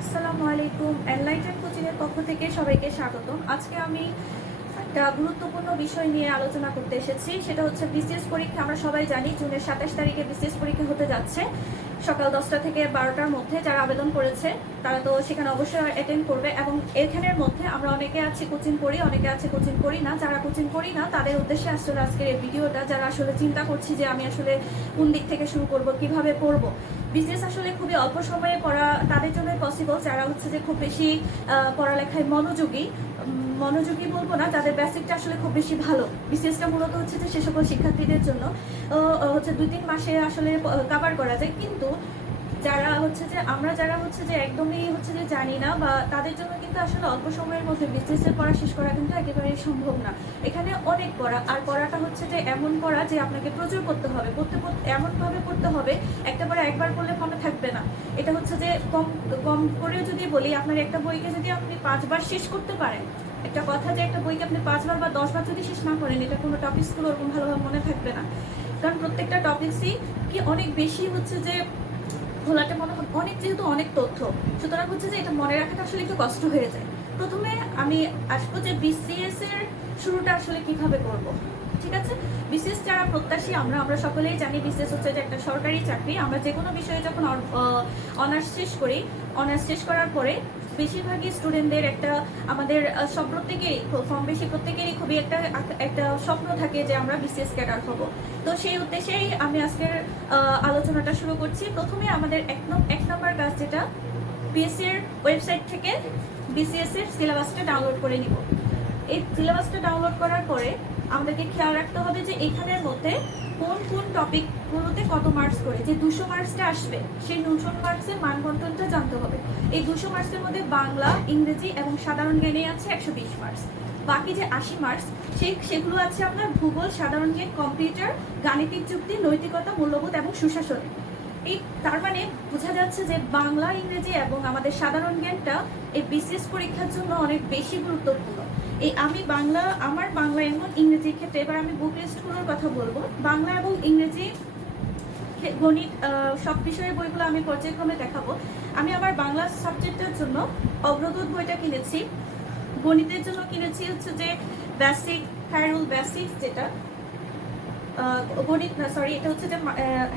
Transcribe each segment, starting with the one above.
আসসালামু আলাইকুম এনলাইটেন কোচিংয়ের পক্ষ থেকে সবাইকে স্বাগতম। আজকে আমি একটা গুরুত্বপূর্ণ বিষয় নিয়ে আলোচনা করতে এসেছি, সেটা হচ্ছে বিসিএস পরীক্ষা। আমরা সবাই জানি জুনের সাতাশ তারিখে বিসিএস পরীক্ষা হতে যাচ্ছে। সকাল দশটা থেকে বারোটার মধ্যে যারা আবেদন করেছে, তারা তো সেখানে অবশ্যই অ্যাটেন্ড করবে এবং এখানের মধ্যে আমরা অনেকে আছি কোচিং করি, অনেকে আছে কোচিং করি না। যারা কোচিং করি না, তাদের উদ্দেশ্যে আসলে আজকের এই ভিডিওটা, যারা আসলে চিন্তা করছি যে আমি আসলে কোন দিক থেকে শুরু করব, কীভাবে পড়ব বিজনেস আসলে খুবই অল্প সময়ে পড়া, তাদের জন্য পসিবল যারা হচ্ছে যে খুব বেশি পড়ালেখায় মনোযোগী মনোযোগী বলব না তাদের বেসিকটা আসলে খুব বেশি ভালো। বিসিএসটা মূলত হচ্ছে যে সে সকল শিক্ষার্থীদের জন্য হচ্ছে দুই তিন মাসে আসলে কাভার করা যায়। কিন্তু যারা হচ্ছে যে, আমরা যারা হচ্ছে যে একদমই হচ্ছে যে জানি না বা তাদের জন্য কিন্তু আসলে অল্প সময়ের মধ্যে বিজনেসের পড়া শেষ করা কিন্তু একেবারেই সম্ভব না। এখানে অনেক পড়া, আর পড়াটা হচ্ছে যে এমন পড়া যে আপনাকে প্রচুর করতে হবে। পড়তে এমনভাবে পড়তে হবে, একটা পড়া একবার পড়লে মনে থাকবে এটা হচ্ছে যে কম কম করে যদি বলি, আপনার একটা বইকে যদি আপনি পাঁচবার শেষ করতে পারেন, একটা কথা যে একটা বইকে আপনি পাঁচবার বা দশবার যদি শেষ না করেন, এটা কোনো টপিক্সগুলো ওরকম ভালোভাবে মনে থাকবে না। কারণ প্রত্যেকটা টপিক্সই কি অনেক বেশি হচ্ছে যে খোলাটা মনে হয় অনেক যেহেতু অনেক তথ্য, সুতরাং হচ্ছে যে এটা মনে রাখাটা আসলে একটু কষ্ট হয়ে যায়। প্রথমে আমি আসব যে বিসিএস এর শুরুটা আসলে কীভাবে করব। ঠিক আছে? বিসিএস যারা প্রত্যাশী, আমরা আমরা সকলেই জানি বিসিএস হচ্ছে যে একটা সরকারি চাকরি। আমরা যে কোনো বিষয়ে যখন অনার্স শেষ করি অনার্স শেষ করার পরে বেশিরভাগই স্টুডেন্টদের একটা আমাদের সব প্রত্যেকেরই কম বেশি, প্রত্যেকেরই খুবই একটা একটা স্বপ্ন থাকে যে আমরা বিসিএস ক্যাডার হব। তো সেই উদ্দেশ্যেই আমি আজকের আলোচনাটা শুরু করছি। প্রথমে আমাদের এক এক নম্বর কাজ যেটা বিএসসি এর ওয়েবসাইট থেকে বিসিএস এর সিলেবাসটা ডাউনলোড করে নিব। এই সিলেবাসটা ডাউনলোড করার পরে আমাদেরকে খেয়াল রাখতে হবে যে এখানের মধ্যে কোন কোন টপিকগুলোতে কত মার্কস করে, যে দুশো মার্কসটা আসবে, সেই দুশো মার্কসের মানবন্টনটা জানতে হবে। এই দুশো মার্কসের মধ্যে বাংলা, ইংরেজি এবং সাধারণ জ্ঞানে আছে একশো বিশ মার্কস বাকি যে আশি মার্কস সেই সেগুলো আছে আপনার ভূগোল, সাধারণ জ্ঞান, কম্পিউটার, গাণিতিক যুক্তি, নৈতিকতা, মূল্যবোধ এবং সুশাসন। এই তার মানে বোঝা যাচ্ছে যে বাংলা, ইংরেজি এবং আমাদের সাধারণ জ্ঞানটা এই বিসিএস পরীক্ষার জন্য অনেক বেশি গুরুত্বপূর্ণ। এই আমি বাংলা, আমার বাংলা এবং ইংরেজির ক্ষেত্রে, এবার আমি বুক লিস্টগুলোর কথা বলব। বাংলা এবং ইংরেজি গণিত সব বিষয়ের বইগুলো আমি পর্যায়ক্রমে দেখাবো। আমি আমার বাংলা সাবজেক্টের জন্য অগ্রদূত বইটা কিনেছি। গণিতের জন্য কিনেছি হচ্ছে যে বেসিক খায়রুল বেসিক্স যেটা। গণিত, না সরি এটা হচ্ছে যে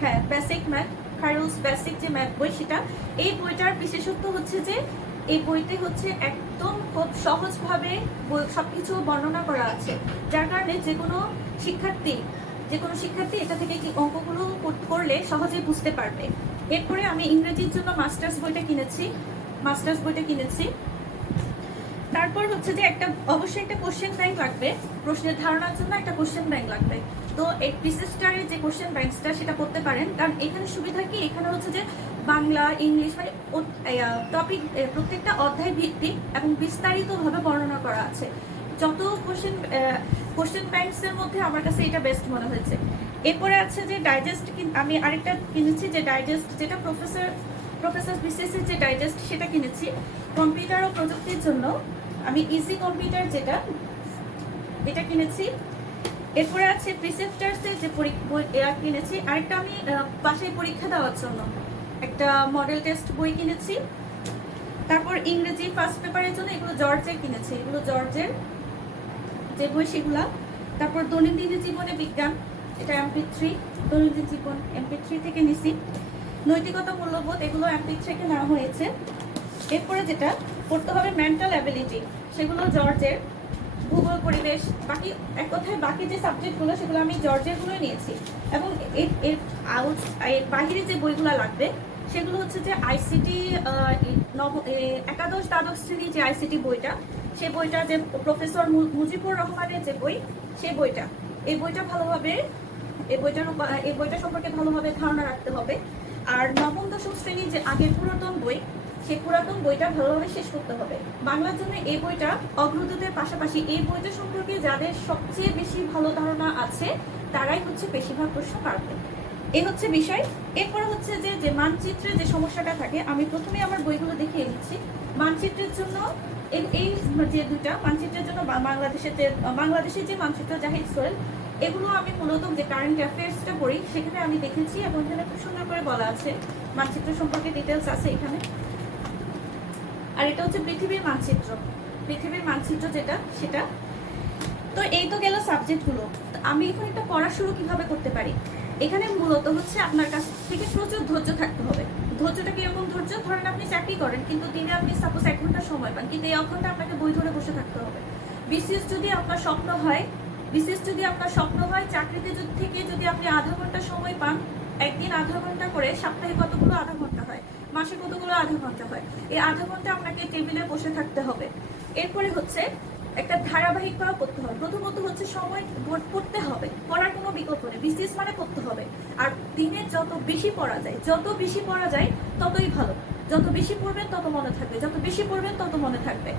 হ্যাঁ বেসিক ম্যাথ খায়রুলস বেসিক যে ম্যাথ বই সেটা। এই বইটার বিশেষত্ব হচ্ছে যে, এই বইতে হচ্ছে একদম খুব সহজভাবে সবকিছু বর্ণনা করা আছে। যার কারণে যে কোনো শিক্ষার্থী, যে কোনো শিক্ষার্থী এটা থেকে কি অঙ্কগুলো করলে সহজেই বুঝতে পারবে। এরপরে আমি ইংরেজির জন্য মাস্টার্স বইটা কিনেছি, মাস্টার্স বইটা কিনেছি। তারপর হচ্ছে যে একটা, অবশ্যই একটা কোশ্চেন ব্যাংক লাগবে। প্রশ্নের ধারণার জন্য একটা কোশ্চেন ব্যাংক লাগবে। তো এই বিসিস্টারের যে কোশ্চেন ব্যাংকসটা সেটা করতে পারেন। কারণ এখানে সুবিধা কি? এখানে হচ্ছে যে বাংলা, ইংলিশ মানে টপিক প্রত্যেকটা অধ্যায় ভিত্তিক এবং বিস্তারিতভাবে বর্ণনা করা আছে। যত কোশ্চেন কোশ্চেন ব্যাংকসের মধ্যে আমার কাছে এটা বেস্ট মনে হয়েছে। এরপরে আছে যে ডাইজেস্ট আমি আরেকটা কিনেছি যে ডাইজেস্ট যেটা প্রফেসর প্রফেসর বিসিএস এর যে ডাইজেস্ট সেটা কিনেছি। কম্পিউটার ও প্রযুক্তির জন্য আমি ইজি কম্পিউটার যেটা, এটা কিনেছি। এরপরে আছে প্রিসেপ্টার্সের যে কিনেছি। আরেকটা আমি বাসায় পরীক্ষা দেওয়ার জন্য। একটা মডেল টেস্ট বই কিনেছি। তারপর ইংরেজি ফার্স্ট পেপারের জন্য এগুলো জর্জের কিনেছি। এগুলো জর্জের যে বই সেগুলা। তারপর দৈনন্দিন জীবনে বিজ্ঞান, এটা এমপি থ্রি দৈনন্দিন জীবন এমপি থ্রি থেকে নিছি। নৈতিকতা মূল্যবোধ, এগুলো এমপি থেকে নেওয়া হয়েছে। এরপরে যেটা, পড়তে হবে মেন্টাল অ্যাবিলিটি সেগুলো জর্জের। ভূগোল, পরিবেশ, বাকি এক কথায় বাকি যে সাবজেক্টগুলো সেগুলো আমি জর্জেরগুলোই নিয়েছি। এবং এর এর, আউট, এর বাইরে যে বইগুলো লাগবে সেগুলো হচ্ছে যে আইসিটি একাদশ দ্বাদশ শ্রেণির যে আইসিটি বইটা, সেই বইটা যে প্রফেসর মুজিবুর রহমানের যে বই, সেই বইটা। এই বইটা ভালোভাবে, এই বইটার এই বইটা সম্পর্কে ভালোভাবে ধারণা রাখতে হবে। আর নবম, দশম শ্রেণির যে আগের পুরাতন বই, সেই পুরাতন বইটা ভালোভাবে শেষ করতে হবে। বাংলার জন্য এই বইটা অগ্রদূতের পাশাপাশি এই বইটা সম্পর্কে যাদের সবচেয়ে বেশি ভালো ধারণা আছে, তারাই হচ্ছে বেশিরভাগ প্রশ্ন পারবে এই হচ্ছে বিষয়। এরপরে হচ্ছে যে যে মানচিত্রে যে সমস্যাটা থাকে, আমি প্রথমে আমার বইগুলো দেখিয়ে দিচ্ছি মানচিত্রের জন্য এই যে দুটা, মানচিত্রের জন্য বাংলাদেশের যে বাংলাদেশের যে মানচিত্র জাহিদ সোহেল, এগুলো আমি মূলত যে কারেন্ট অ্যাফেয়ার্সটা পড়ি, সেখানে আমি দেখেছি এবং এখানে খুব সুন্দর করে বলা আছে। মানচিত্র সম্পর্কে ডিটেলস আছে এখানে। আর এটা হচ্ছে পৃথিবীর মানচিত্র। পৃথিবীর মানচিত্র যেটা, সেটা। তো এই তো গেল সাবজেক্টগুলো আমি এখন একটা পড়া শুরু কীভাবে করতে পারি? এখানে মূলত হচ্ছে আপনার কাছ থেকে প্রচুর ধৈর্য থাকতে হবে। ধৈর্যটা কীরকম ধৈর্য? ধরেন আপনি চাকরি করেন, কিন্তু দিনে আপনি সাপোজ এক ঘণ্টা সময় পান, কিন্তু এই এক ঘণ্টা আপনাকে বই ধরে বসে থাকতে হবে। বিশেষ যদি আপনার স্বপ্ন হয়, বিশেষ যদি আপনার স্বপ্ন হয়, চাকরিতে যদি- থেকে যদি আপনি আধা ঘণ্টা সময় পান, একদিন আধা ঘণ্টা করে সপ্তাহে কতগুলো আধা ঘণ্টা হয়? মাসে কতগুলো আধা ঘণ্টা হয়? এই আধা ঘণ্টা আপনাকে টেবিলে বসে থাকতে হবে। এরপরে হচ্ছে একটা ধারাবাহিক করা করতে হবে। প্রথমত হচ্ছে সময় বোর্ড পড়তে হবে। পড়ার কোনো বিকল্প নেই। বিসিএস মানে পড়তে হবে। আর দিনে যত বেশি পড়া যায়, যত বেশি পড়া যায়, ততই ভালো। যত বেশি পড়বেন, তত মনে থাকবে। যত বেশি পড়বেন, তত মনে থাকবে।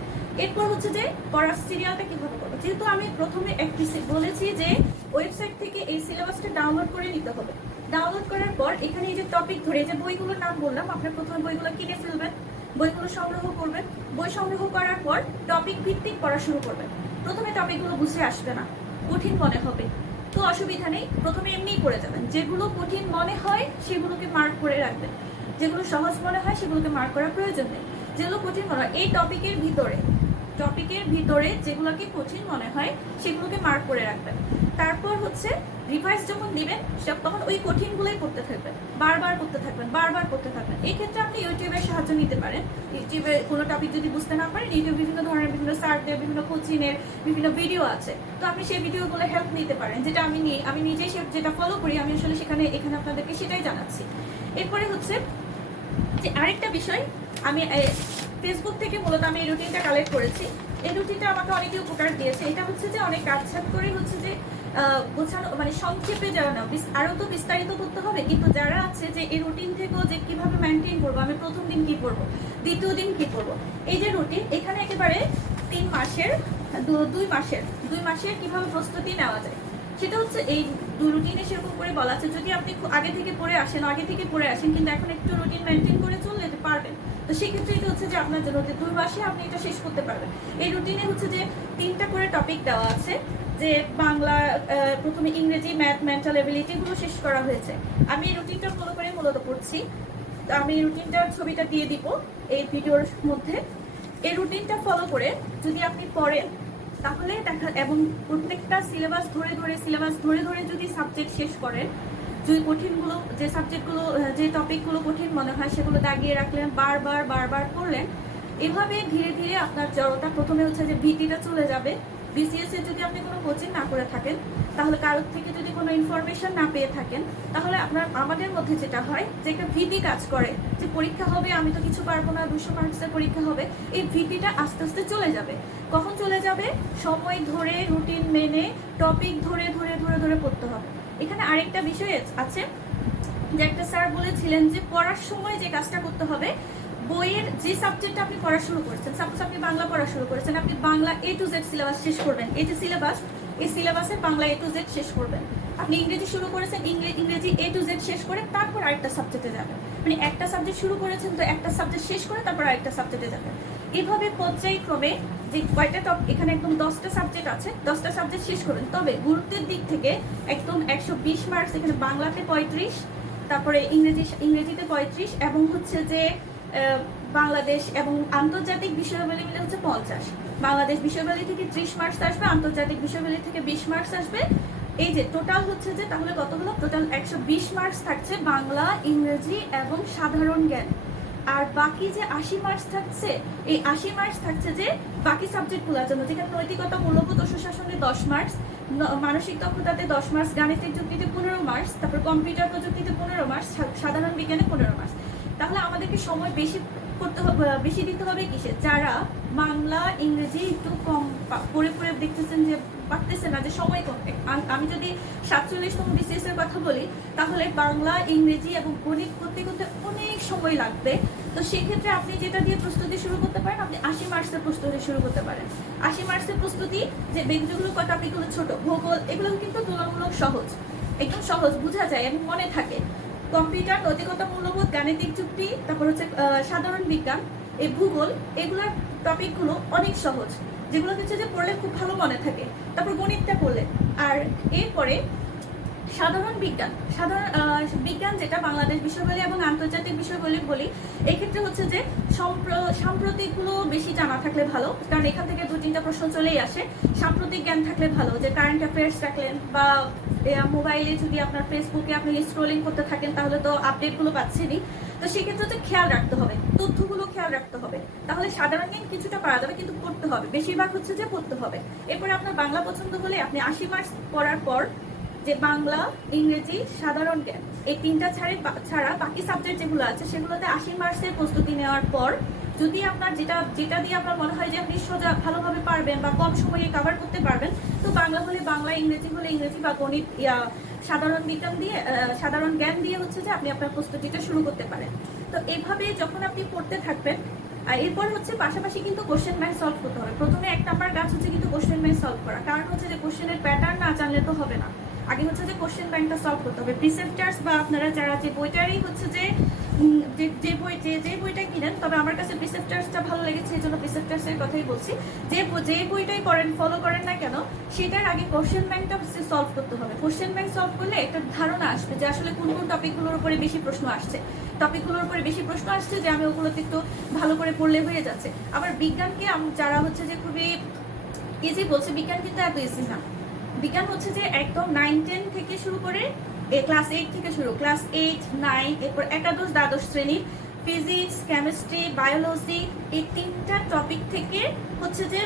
এরপর হচ্ছে যে পড়ার সিরিয়ালটা কীভাবে করব? যেহেতু আমি প্রথমে একটি বলেছি যে ওয়েবসাইট থেকে এই সিলেবাসটা ডাউনলোড করে নিতে হবে। ডাউনলোড করার পর এখানে এই যে টপিক ধরে যে বইগুলোর নাম বললাম, আপনার প্রথমে বইগুলো কিনে ফেলবেন। বইগুলো সংগ্রহ করবেন বই সংগ্রহ করার পর টপিক ভিত্তিক পড়া শুরু করবেন প্রথমে টপিকগুলো বুঝে আসবে না। কঠিন মনে হবে। তো অসুবিধা নেই। প্রথমে এমনিই পড়ে যাবেন। যেগুলো কঠিন মনে হয়, সেগুলোকে মার্ক করে রাখবেন। যেগুলো সহজ মনে হয়, সেগুলোকে মার্ক করার প্রয়োজন নেই। যেগুলো কঠিন মনে হয়, এই টপিকের ভিতরে টপিকের ভিতরে যেগুলোকে কঠিন মনে হয়, সেগুলোকে মার্ক করে রাখবেন। তারপর হচ্ছে রিভাইজ যখন দিবেন তখন ওই কঠিনগুলোই পড়তে থাকবেন। বারবার পড়তে থাকবেন, বারবার পড়তে থাকবেন। এই ক্ষেত্রে আপনি ইউটিউবের সাহায্য নিতে পারেন। ইউটিউবে কোনো টপিক যদি বুঝতে না পারেন, ইউটিউবে বিভিন্ন ধরনের বিভিন্ন সার্চের বিভিন্ন কোচিংয়ের বিভিন্ন ভিডিও আছে। তো আপনি সেই ভিডিওগুলো হেল্প নিতে পারেন, যেটা আমি নিয়ে আমি নিজেই সে- যেটা ফলো করি, আমি আসলে সেখানে, এখানে আপনাদেরকে সেটাই জানাচ্ছি। এরপরে হচ্ছে যে আরেকটা বিষয়, আমি ফেসবুক থেকে মূলত আমি এই রুটিনটা কালেক্ট করেছি। এই রুটিনটা আমাকে অনেকে উপকার দিয়েছে। এটা হচ্ছে যে অনেক কাটছাট করে হচ্ছে যে গোছানো মানে সংক্ষেপে যাওয়া না, বিস- আরও তো বিস্তারিত করতে হবে, কিন্তু যারা আছে যে এই রুটিন থেকেও যে কীভাবে মেনটেন করব, আমি প্রথম দিন কি করব, দ্বিতীয় দিন কি করব, এই যে রুটিন এখানে একেবারে তিন মাসের দুই মাসের দুই মাসের কীভাবে প্রস্তুতি নেওয়া যায়, সেটা হচ্ছে এই দু রুটিনে সেরকম করে বলা আছে, যদি আপনি আগে থেকে পড়ে আসেন, আগে থেকে পড়ে আসেন, কিন্তু এখন একটু রুটিন মেনটেন করে চললে তো পারবেন, তো সেক্ষেত্রে এটা হচ্ছে যে আপনার জন্য দুই মাসে আপনি এটা শেষ করতে পারবেন, এই রুটিনে হচ্ছে যে তিনটা করে টপিক দেওয়া আছে যে বাংলা প্রথমে ইংরেজি, ম্যাথ মেন্টাল এবিলিটি গুলো শেষ করা হয়েছে। আমি রুটিনটা ফলো করে মূলত পড়ছি। আমি রুটিনটার ছবিটা দিয়ে দিব এই ভিডিওর মধ্যে। এই রুটিনটা ফলো করে যদি আপনি পড়েন, তাহলে দেখা, এবং প্রত্যেকটা সিলেবাস ধরে ধরে সিলেবাস ধরে ধরে যদি সাবজেক্ট শেষ করেন, যদি কঠিনগুলো, যে সাবজেক্টগুলো যে টপিকগুলো কঠিন মনে হয় সেগুলো দাগিয়ে রাখলেন, বারবার বারবার করলেন এভাবে ধীরে ধীরে আপনার জড়তা প্রথমে হচ্ছে যে ভীতিটা চলে যাবে। বিসিএস এর যদি আপনি কোনো কোচিং না করে থাকেন, তাহলে কারোর থেকে যদি কোনো ইনফরমেশন না পেয়ে থাকেন, তাহলে আপনার, আমাদের মধ্যে যেটা হয়, যে একটা ভীতি কাজ করে, যে পরীক্ষা হবে, আমি তো কিছু পারব না, দুশো মার্কসের পরীক্ষা হবে, এই ভীতিটা আস্তে আস্তে চলে যাবে। কখন চলে যাবে? সময় ধরে রুটিন মেনে টপিক ধরে ধরে ধরে ধরে পড়তে হবে। এখানে আরেকটা বিষয় আছে, যে একটা স্যার বলেছিলেন যে পড়ার সময় যে কাজটা করতে হবে বইয়ের যে সাবজেক্ট আপনি পড়া শুরু করেছেন সাপোজ আপনি বাংলা পড়া শুরু করেছেন, আপনি Bangla A to Z syllabus শেষ করবেন। এই যে সিলেবাস এই সিলেবাসের বাংলা এ টু জেড শেষ করবেন। আপনি ইংরেজি শুরু করেছেন, ইংরে- ইংরেজি এ টু জেড শেষ করে তারপর আরেকটা সাবজেক্টে যাবেন। মানে একটা সাবজেক্ট শুরু করেছেন তো একটা সাবজেক্ট শেষ করে তারপর আরেকটা সাবজেক্টে যাবেন। এইভাবে পর্যায়ক্রমে যে কয়টা টপ এখানে একদম দশটা সাবজেক্ট আছে, দশটা সাবজেক্ট শেষ করবেন। তবে গুরুত্বের দিক থেকে একদম একশো বিশ মার্কস এখানে বাংলাতে পঁয়ত্রিশ, তারপরে ইংরেজি, ইংরেজিতে পঁয়ত্রিশ, এবং হচ্ছে যে বাংলাদেশ এবং আন্তর্জাতিক বিষয়াবলী মিলে হচ্ছে পঞ্চাশ। বাংলাদেশ বিষয়াবলী থেকে ত্রিশ মার্কস আসবে, আন্তর্জাতিক বিষয়াবলী থেকে বিশ মার্কস আসবে। এই যে টোটাল হচ্ছে যে তাহলে কতগুলো? টোটাল একশো বিশ মার্কস থাকছে বাংলা, ইংরেজি এবং সাধারণ জ্ঞান। আর বাকি যে আশি মার্কস থাকছে, এই আশি মার্কস থাকছে যে বাকি সাবজেক্টগুলোর জন্য যেখানে নৈতিকতা, মূল্যবোধ ও সুশাসনে দশ মার্কস মানসিক দক্ষতাতে দশ মার্কস গাণিতিক যুক্তিতে পনেরো মার্কস তারপর কম্পিউটার প্রযুক্তিতে পনেরো মার্কস সাধারণ বিজ্ঞানে পনেরো মার্কস তাহলে আমাদেরকে সময় বেশি করতে বেশি দিতে হবে কিসে যারা বাংলা, ইংরেজি একটু কম পড়ে পড়ে দেখতেছেন যে পারতেছে না, যে সময় কম। আম- যদি সাতচল্লিশতম বিসিএস এর কথা বলি, তাহলে বাংলা, ইংরেজি এবং গণিত করতে করতে অনেক সময় লাগবে। তো সেক্ষেত্রে আপনি যেটা দিয়ে প্রস্তুতি শুরু করতে পারেন, আপনি আশি মার্কসের প্রস্তুতি শুরু করতে পারেন। আশি মার্কসের প্রস্তুতি, যে যেগুলো টপিকগুলো ছোট, ভূগোল, এগুলো কিন্তু তুলনামূলক সহজ। একদম সহজ, বোঝা যায় এবং মনে থাকে। কম্পিউটার, নৈতিকতা, মূল্যবোধ, গাণিতিক যুক্তি, তারপর হচ্ছে সাধারণ বিজ্ঞান, এই ভূগোল, এগুলোর টপিকগুলো অনেক সহজ, যেগুলো হচ্ছে যে পড়লে খুব ভালো মনে থাকে। তারপর গণিতটা পড়লে। আর এরপরে সাধারণ বিজ্ঞান সাধারণ বিজ্ঞান যেটা বাংলাদেশ বিষয়গুলি এবং আন্তর্জাতিক বিষয়গুলি বলি, এক্ষেত্রে হচ্ছে যে সম্প্র- সাম্প্রতিকগুলো বেশি জানা থাকলে ভালো, কারণ এখান থেকে দু তিনটা প্রশ্ন চলেই আসে। সাম্প্রতিক জ্ঞান থাকলে ভালো, যে কারেন্ট অ্যাফেয়ার্স রাখলেন বা মোবাইলে যদি আপনার ফেসবুকে আপনি স্ক্রোলিং করতে থাকেন, তাহলে তো আপডেটগুলো পাচ্ছেনই। তো সেক্ষেত্রে হচ্ছে খেয়াল রাখতে হবে, তথ্যগুলো খেয়াল রাখতে হবে। তাহলে সাধারণ জ্ঞান কিছুটা পারা যাবে, কিন্তু পড়তে হবে। বেশিরভাগ হচ্ছে যে পড়তে হবে। এরপরে আপনার বাংলা পছন্দ হলে আপনি আশি মার্কস পড়ার পর যে বাংলা, ইংরেজি, সাধারণ জ্ঞান, এই তিনটা ছাড়ে ছাড়া বাকি সাবজেক্ট যেগুলো আছে, সেগুলোতে আশি মার্কসের প্রস্তুতি নেওয়ার পর যদি আপনার যেটা যেটা দিয়ে আপনার মনে হয় যে আপনি সোজা ভালোভাবে পারবেন বা কম সময়ে কভার করতে পারবেন, তো বাংলা হলে বাংলা, ইংরেজি হলে ইংরেজি বা গণিত সাধারণ বিজ্ঞান দিয়ে সাধারণ জ্ঞান দিয়ে হচ্ছে যে আপনি আপনার প্রস্তুতিটা শুরু করতে পারেন। তো এইভাবে যখন আপনি পড়তে থাকবেন, আর এরপর হচ্ছে পাশাপাশি কিন্তু কোশ্চেন ব্যাংক সলভ করতে হবে। প্রথমে এক নাম্বার গাছ হচ্ছে কিন্তু কোশ্চেন ব্যাংক সলভ করা। কারণ হচ্ছে যে কোশ্চেনের প্যাটার্ন না জানলে তো হবে না। আগে হচ্ছে যে কোশ্চেন ব্যাংকটা সলভ করতে হবে। প্রিসেপ্টার্স বা আপনারা যারা যে বইটারই হচ্ছে যে যে বই যে যে বইটা কিনেন, তবে আমার কাছে প্রিসেপ্টার্সটা ভালো লেগেছে, এই জন্য প্রিসেপ্টার্সের কথাই বলছি। যে যে বইটাই করেন ফলো করেন না কেন, সেটার আগে কোশ্চেন ব্যাংকটা সলভ করতে হবে। কোশ্চেন ব্যাংক সলভ করলে একটা ধারণা আসবে যে আসলে কোন কোন টপিকগুলোর উপরে বেশি প্রশ্ন আসছে। টপিকগুলোর উপরে বেশি প্রশ্ন আসছে যে আমি ওগুলোতে একটু ভালো করে পড়লে হয়ে যাচ্ছে। আবার বিজ্ঞানকে যারা হচ্ছে যে খুবই ইজি বলছে, বিজ্ঞান কিন্তু এত ইজি না। বিজ্ঞান হচ্ছে যে একদম নাইন টেন থেকে শুরু করে ক্লাস এইট থেকে শুরু। ক্লাস এইট নাইন এরপর একাদশ, দ্বাদশ শ্রেণির ফিজিক্স কেমিস্ট্রি বায়োলজি এই তিনটা টপিক থেকে হচ্ছে যে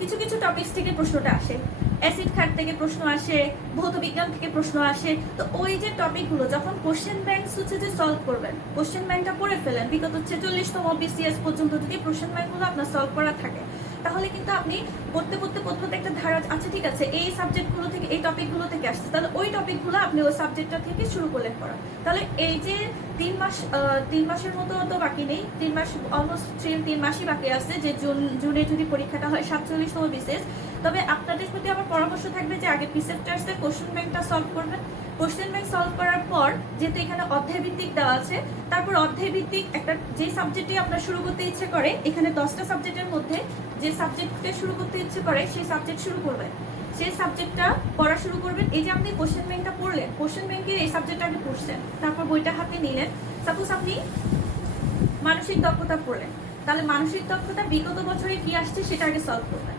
কিছু কিছু টপিকস থেকে প্রশ্নটা আসে। অ্যাসিড খাট থেকে প্রশ্ন আসে, ভৌত বিজ্ঞান থেকে প্রশ্ন আসে। তো ওই যে টপিকগুলো যখন কোশ্চেন ব্যাংক হচ্ছে যে সলভ করবেন কোশ্চেন ব্যাংকটা পড়ে ফেলেন, বিগত ছেচল্লিশতম বিসিএস পর্যন্ত যদি কোশ্চেন ব্যাংকগুলো আপনার সলভ করা থাকে তাহলে কিন্তু আপনি পড়তে পড়তে পড়তে একটা ধারা আচ্ছা ঠিক আছে, এই সাবজেক্টগুলো থেকে, এই টপিকগুলো থেকে আসছে। তাহলে ওই টপিকগুলো আপনি ওই সাবজেক্টটা থেকে শুরু করলেন পড়া। তাহলে এই যে তিন মাস তিন মাসের মতো তো বাকি নেই। তিন মাস অলমোস্ট তিন মাসই বাকি আছে, যে জুন, জুনে যদি পরীক্ষাটা হয়, সাতচল্লিশতম বিশেষ তবে আপনাদের প্রতি আমার পরামর্শ থাকবে যে আগে প্রিসেপ্টার্সের কোশ্চেন ব্যাংকটা সলভ করবেন। কোশ্চেন ব্যাংক সলভ করার পর যেহেতু এখানে অধ্যায় ভিত্তিক দেওয়া আছে, তারপর অধ্যায় ভিত্তিক একটা যে সাবজেক্টে আপনার শুরু করতে ইচ্ছে করে, এখানে দশটা সাবজেক্টের মধ্যে যে সাবজেক্টে শুরু করতে ইচ্ছে করে, সেই সাবজেক্ট শুরু করবেন। সেই সাবজেক্টটা পড়া শুরু করবেন। এই যে আপনি কোশ্চেন ব্যাংকটা পড়লেন কোশ্চেন ব্যাংকের এই সাবজেক্টটা আগে পড়ছেন, তারপর বইটা হাতে নিলেন। সাপোজ আপনি মানসিক দক্ষতা পড়লেন, তাহলে মানসিক দক্ষতা বিগত বছরে কি আসছে সেটা আগে সলভ করবেন।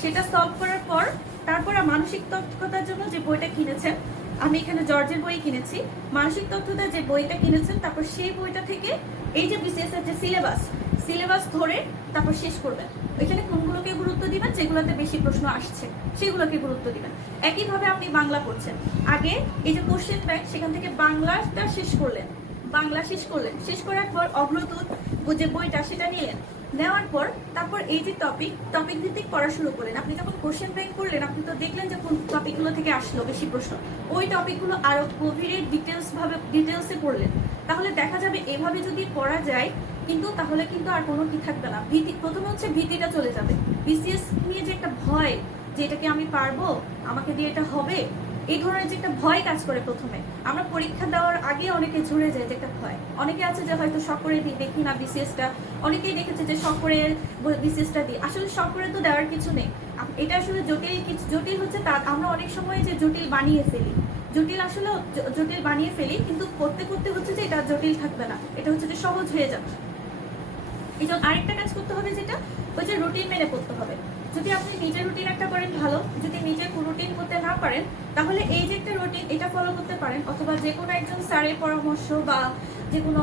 সেটা সলভ করার পর তারপর মানসিক দক্ষতার জন্য যে বইটা কিনেছেন, আমি এখানে জর্জের বই কিনেছি, মানসিক দক্ষতা যে বইটা কিনেছেন, তারপর সেই বইটা থেকে এই যে বিসিএস যে সিলেবাস সিলেবাস ধরে তারপর শেষ করবেন। এখানে কোনগুলোকে গুরুত্ব দিবেন, যেগুলোতে বেশি প্রশ্ন আসছে, সেগুলোকে গুরুত্ব দিবেন। একইভাবে আপনি বাংলা করছেন আগে এই যে কোশ্চেন ব্যাংক সেখান থেকে বাংলাটা শেষ করলেন, বাংলা শেষ করলেন। শেষ করার পর অগ্রদূত যে বইটা, সেটা নিলেন। নেওয়ার পর তারপর এই যে টপিক টপিক ভিত্তিক পড়া শুরু করলেন। আপনি যখন কোশ্চেন ব্যাংক করলেন, আপনি তো দেখলেন যে কোন টপিকগুলো থেকে আসলো বেশি প্রশ্ন। ওই টপিকগুলো আরও গভীরে ডিটেলস ভাবে ডিটেলসে পড়লেন তাহলে দেখা যাবে এভাবে যদি পড়া যায়, কিন্তু তাহলে কিন্তু আর কোনো কি থাকবে না। ভীতি, প্রথমে হচ্ছে ভীতিটা চলে যাবে। বিসিএস নিয়ে যে একটা ভয় যে এটাকে আমি পারব, আমাকে দিয়ে এটা হবে এই ধরনের যে একটা ভয় কাজ করে প্রথমে। আমরা পরীক্ষা দেওয়ার আগে অনেকে ঝরে যায় যে একটা ভয়। অনেকে আছে যে হয়তো শখ করে দিই দেখি না বিসিএসটা, অনেকেই দেখেছে যে শখ করে বিসিএসটা দিই আসলে শখ করে তো দেওয়ার কিছু নেই। এটা আসলে জটিল কিছু জটিল হচ্ছে তার আমরা অনেক সময় যে জটিল বানিয়ে ফেলি। জটিল আসলে জটিল বানিয়ে ফেলি, কিন্তু করতে করতে হচ্ছে যে এটা জটিল থাকবে না। এটা হচ্ছে যে সহজ হয়ে যাবে। এই আরেকটা কাজ করতে হবে যেটা, ওই যে রুটিন মেনে করতে হবে। যদি আপনি নিজের রুটিন একটা করেন ভালো, যদি নিজে রুটিন করতে না পারেন, তাহলে এই যে একটা রুটিন এটা ফলো করতে পারেন অথবা যে কোনো একজন স্যারের পরামর্শ বা যে কোনো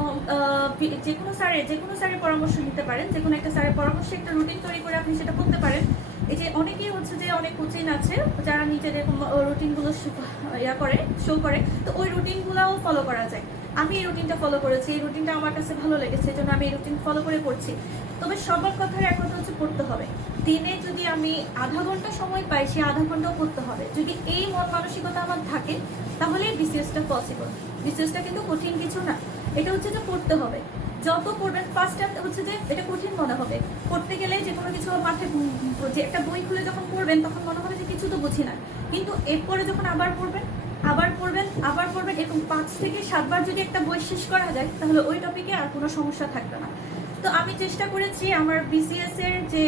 যে কোনো স্যারের, যে কোনো স্যারের পরামর্শ নিতে পারেন, যে কোনো একটা স্যারের পরামর্শে একটা রুটিন তৈরি করে আপনি সেটা করতে পারেন। এই যে অনেকেই হচ্ছে যে অনেক কোচিং আছে, যারা এরকম রুটিনগুলো ইয়া করে শো করে, তো ওই রুটিনগুলোও ফলো করা যায়। আমি এই রুটিনটা ফলো করেছি, এই রুটিনটা আমার কাছে ভালো লেগেছে, এই জন্য আমি এই রুটিন ফলো করে করছি তবে সবার কথার এক কথা হচ্ছে পড়তে হবে। দিনে যদি আমি আধা ঘণ্টা সময় পাই সে আধা ঘন্টাও পড়তে হবে। যদি এই মন মানসিকতা আমার থাকে, তাহলে বিসিএসটা পসিবল বিসিএসটা কিন্তু কঠিন কিছু না। এটা হচ্ছে যে পড়তে হবে। যত পড়বেন ফার্স্ট হচ্ছে যে এটা কঠিন মনে হবে। পড়তে গেলে যে কোনো কিছু মাঠে যে একটা বই খুলে যখন পড়বেন, তখন মনে হবে যে কিছু তো বুঝি না। কিন্তু এরপরে যখন আবার পড়বেন আবার পড়বেন আবার পড়বেন এরকম পাঁচ থেকে সাতবার যদি একটা বই শেষ করা যায়, তাহলে ওই টপিকে আর কোনো সমস্যা থাকবে না। তো আমি চেষ্টা করেছি আমার বিসিএস এর যে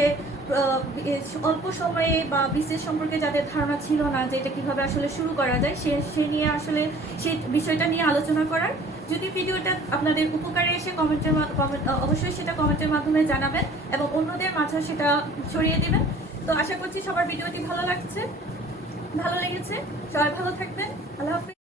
অল্প সময়ে বা বিসিএস সম্পর্কে যাদের ধারণা ছিল না যে এটা কীভাবে আসলে শুরু করা যায়, সে সে নিয়ে আসলে সেই বিষয়টা নিয়ে আলোচনা করার। যদি ভিডিওটা আপনাদের উপকারে এসে কমেন্টের কমেন্ট অবশ্যই সেটা কমেন্টের মাধ্যমে জানাবেন এবং অন্যদের মাঝে সেটা ছড়িয়ে দিবেন। তো আশা করছি সবার ভিডিওটি ভালো লাগছে, ভালো লেগেছে। সবাই ভালো থাকবেন। আল্লাহ হাফিজ।